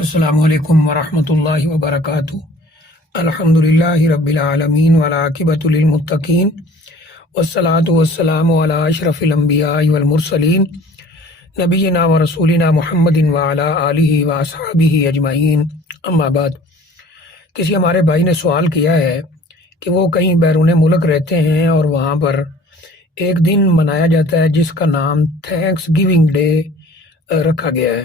السلام علیکم ورحمۃ اللہ وبرکاتہ۔ الحمدللہ رب العالمین والعاقبۃ للمتقین والصلاۃ والسلام علی اشرف الانبیاء والمرسلین نبینا و رسولنا محمد وعلی آلہ واصحابہ اجمعین، اما بعد۔ کسی ہمارے بھائی نے سوال کیا ہے کہ وہ کہیں بیرون ملک رہتے ہیں اور وہاں پر ایک دن منایا جاتا ہے جس کا نام تھینکس گیونگ ڈے رکھا گیا ہے،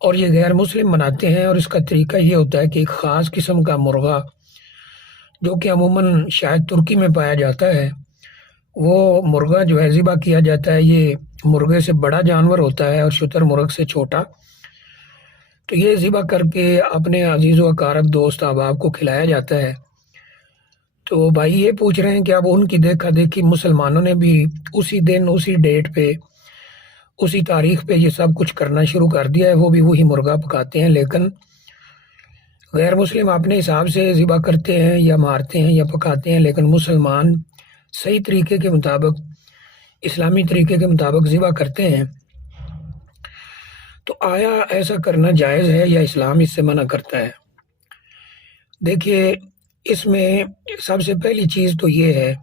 اور یہ غیر مسلم مناتے ہیں، اور اس کا طریقہ یہ ہوتا ہے کہ ایک خاص قسم کا مرغا جو کہ عموماً شاید ترکی میں پایا جاتا ہے، وہ مرغا جو ہے ذبح کیا جاتا ہے۔ یہ مرغے سے بڑا جانور ہوتا ہے اور شتر مرغ سے چھوٹا، تو یہ ذبح کر کے اپنے عزیز و اقارب دوست احباب کو کھلایا جاتا ہے۔ تو بھائی یہ پوچھ رہے ہیں کہ اب ان کی دیکھا دیکھی مسلمانوں نے بھی اسی دن اسی ڈیٹ پہ اسی تاریخ پہ یہ سب کچھ کرنا شروع کر دیا ہے، وہ بھی وہی مرغا پکاتے ہیں، لیکن غیر مسلم اپنے حساب سے ذبح کرتے ہیں یا مارتے ہیں یا پکاتے ہیں، لیکن مسلمان صحیح طریقے کے مطابق، اسلامی طریقے کے مطابق ذبح کرتے ہیں۔ تو آیا ایسا کرنا جائز ہے یا اسلام اس سے منع کرتا ہے؟ دیکھیے، اس میں سب سے پہلی چیز تو یہ ہے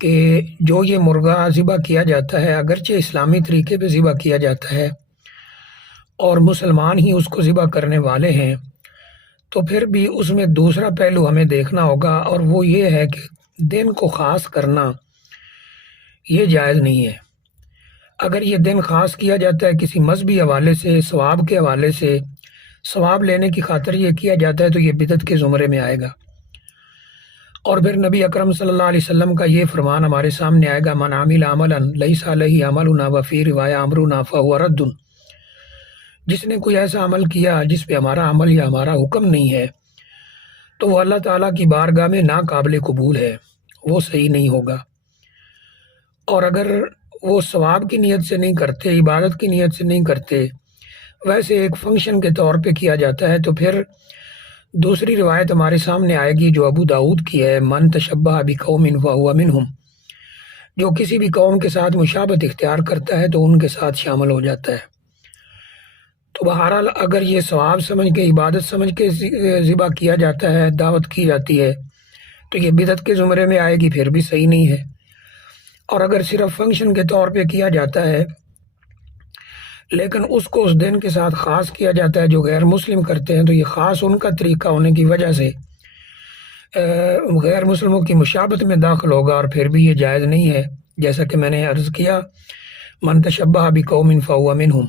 کہ جو یہ مرغا ذبح کیا جاتا ہے، اگرچہ اسلامی طریقے پہ ذبح کیا جاتا ہے اور مسلمان ہی اس کو ذبح کرنے والے ہیں، تو پھر بھی اس میں دوسرا پہلو ہمیں دیکھنا ہوگا، اور وہ یہ ہے کہ دن کو خاص کرنا یہ جائز نہیں ہے۔ اگر یہ دن خاص کیا جاتا ہے کسی مذہبی حوالے سے، ثواب کے حوالے سے، ثواب لینے کی خاطر یہ کیا جاتا ہے، تو یہ بدعت کے زمرے میں آئے گا۔ اور پھر نبی اکرم صلی اللہ علیہ وسلم کا یہ فرمان ہمارے سامنے آئے گا، من عمل عملا لیس علیہ عملنا وفی روایہ امرنا فہو رد۔ جس نے کوئی ایسا عمل کیا جس پہ ہمارا عمل یا ہمارا حکم نہیں ہے، تو وہ اللہ تعالیٰ کی بارگاہ میں ناقابل قبول ہے، وہ صحیح نہیں ہوگا۔ اور اگر وہ ثواب کی نیت سے نہیں کرتے، عبادت کی نیت سے نہیں کرتے، ویسے ایک فنکشن کے طور پہ کیا جاتا ہے، تو پھر دوسری روایت ہمارے سامنے آئے گی جو ابو داؤد کی ہے، من تشبہ بقوم فہو منہم، جو کسی بھی قوم کے ساتھ مشابہت اختیار کرتا ہے تو ان کے ساتھ شامل ہو جاتا ہے۔ تو بہرحال اگر یہ ثواب سمجھ کے، عبادت سمجھ کے ذبح کیا جاتا ہے، دعوت کی جاتی ہے، تو یہ بدعت کے زمرے میں آئے گی، پھر بھی صحیح نہیں ہے۔ اور اگر صرف فنکشن کے طور پہ کیا جاتا ہے لیکن اس کو اس دن کے ساتھ خاص کیا جاتا ہے جو غیر مسلم کرتے ہیں، تو یہ خاص ان کا طریقہ ہونے کی وجہ سے غیر مسلموں کی مشابہت میں داخل ہوگا، اور پھر بھی یہ جائز نہیں ہے۔ جیسا کہ میں نے عرض کیا، من تشبہ بقوم فہو منہم،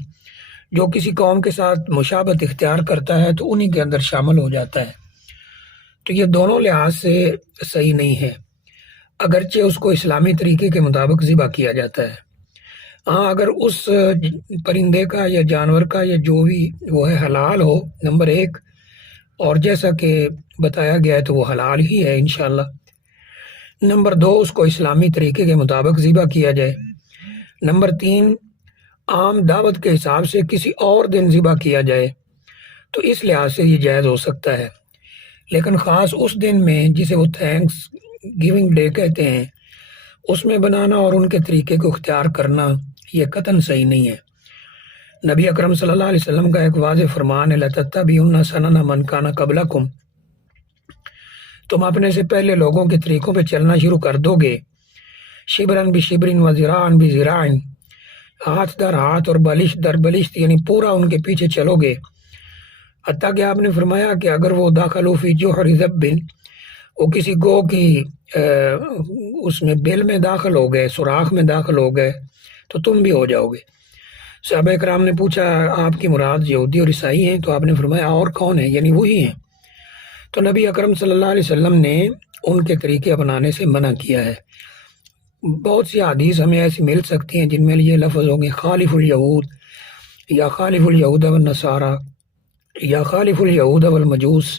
جو کسی قوم کے ساتھ مشابہت اختیار کرتا ہے تو انہی کے اندر شامل ہو جاتا ہے۔ تو یہ دونوں لحاظ سے صحیح نہیں ہے، اگرچہ اس کو اسلامی طریقے کے مطابق ذبح کیا جاتا ہے۔ ہاں، اگر اس پرندے کا یا جانور کا یا جو بھی وہ ہے حلال ہو، نمبر ایک، اور جیسا کہ بتایا گیا ہے تو وہ حلال ہی ہے انشاءاللہ۔ نمبر دو، اس کو اسلامی طریقے کے مطابق ذبح کیا جائے۔ نمبر تین، عام دعوت کے حساب سے کسی اور دن ذبح کیا جائے، تو اس لحاظ سے یہ جائز ہو سکتا ہے، لیکن خاص اس دن میں جسے وہ تھینکس گیونگ ڈے کہتے ہیں، اس میں بنانا اور ان کے طریقے کو اختیار کرنا یہ قطعاً صحیح نہیں ہے۔ نبی اکرم صلی اللہ علیہ وسلم کا ایک واضح فرمان ہے، لَتَتَّبِعُنَّ سَنَنَ مَنْ كَانَ قَبْلَكُمْ، تم اپنے سے پہلے لوگوں کے طریقوں پہ چلنا شروع کر دو گے، شبرن بشبرن وذراعن بذراعن، ہاتھ در ہاتھ اور بلشت در بلشت، یعنی پورا ان کے پیچھے چلو گے، حتیٰ کہ آپ نے فرمایا کہ اگر وہ داخلوا فی جحر ذب، وہ کسی گو کی اس میں بل میں داخل ہو گئے، سوراخ میں داخل ہو گئے، تو تم بھی ہو جاؤ گے۔ صحابہ کرام نے پوچھا آپ کی مراد یہودی اور عیسائی ہیں؟ تو آپ نے فرمایا اور کون ہیں، یعنی وہی ہیں۔ تو نبی اکرم صلی اللہ علیہ وسلم نے ان کے طریقے اپنانے سے منع کیا ہے۔ بہت سی حدیث ہمیں ایسی مل سکتی ہیں جن میں یہ لفظ ہوں گے خالف الیہود، یا خالف الیہود والنصارى، یا خالف الیہود والمجوس،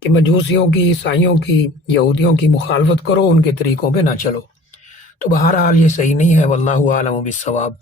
کہ مجوسیوں کی، عیسائیوں کی، یہودیوں کی مخالفت کرو، ان کے طریقوں پہ نہ چلو۔ تو بہرحال یہ صحیح نہیں ہے، واللہ اعلم بالصواب۔